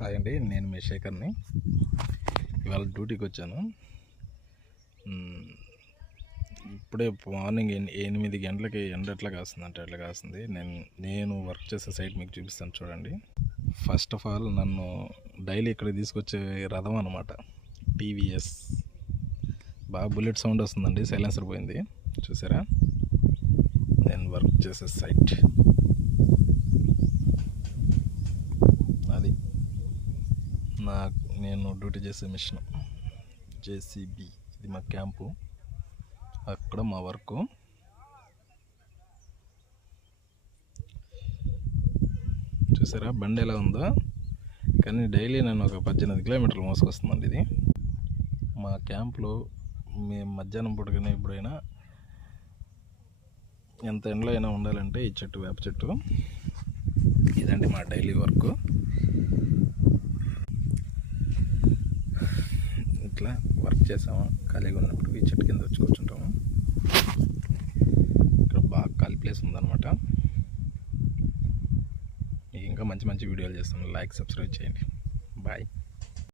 Hi అండి, నేను మీ శేఖర్ని. ఇవాళ డ్యూటీకి వచ్చాను. ఇప్పుడే మార్నింగ్ 8 గంటలకి ఎండ ఎట్లా కాస్తుంది అంటే ఎట్లా కాస్తుంది. నేను వర్క్ చేసే సైట్ మీకు చూపిస్తాను చూడండి. ఫస్ట్ ఆఫ్ ఆల్ నన్ను డైలీ ఇక్కడ తీసుకొచ్చే రథం అనమాట టీవీఎస్. బాగా బుల్లెట్ సౌండ్ వస్తుందండి, సైలెన్సర్ పోయింది చూసారా. నేను వర్క్ చేసే సైట్ అది. నేను డ్యూటీ చేసే మిషన్ జేసీబీ. ఇది మా క్యాంపు, అక్కడ మా వర్క్. చూసారా బండి ఎలా ఉందో. కానీ డైలీ నేను ఒక 18 కిలోమీటర్లు మోసుకొస్తుందండి ఇది. మా క్యాంప్లో మేము మధ్యాహ్నం పూటగానే ఎప్పుడైనా ఎంత ఎండలో అయినా ఉండాలంటే ఈ చెట్టు, వేప చెట్టు. ఇదండి మా డైలీ వర్క్. ఇట్లా వర్క్ చేసాము, ఖాళీగా ఉన్నప్పుడు ఈ చెట్టు కింద వచ్చి కూర్చుంటాము. ఇక్కడ బాగా ఖాళీ ప్లేస్ ఉందన్నమాట. మీకు ఇంకా మంచి మంచి వీడియోలు చేస్తాము. లైక్, సబ్స్క్రైబ్ చేయండి. బాయ్.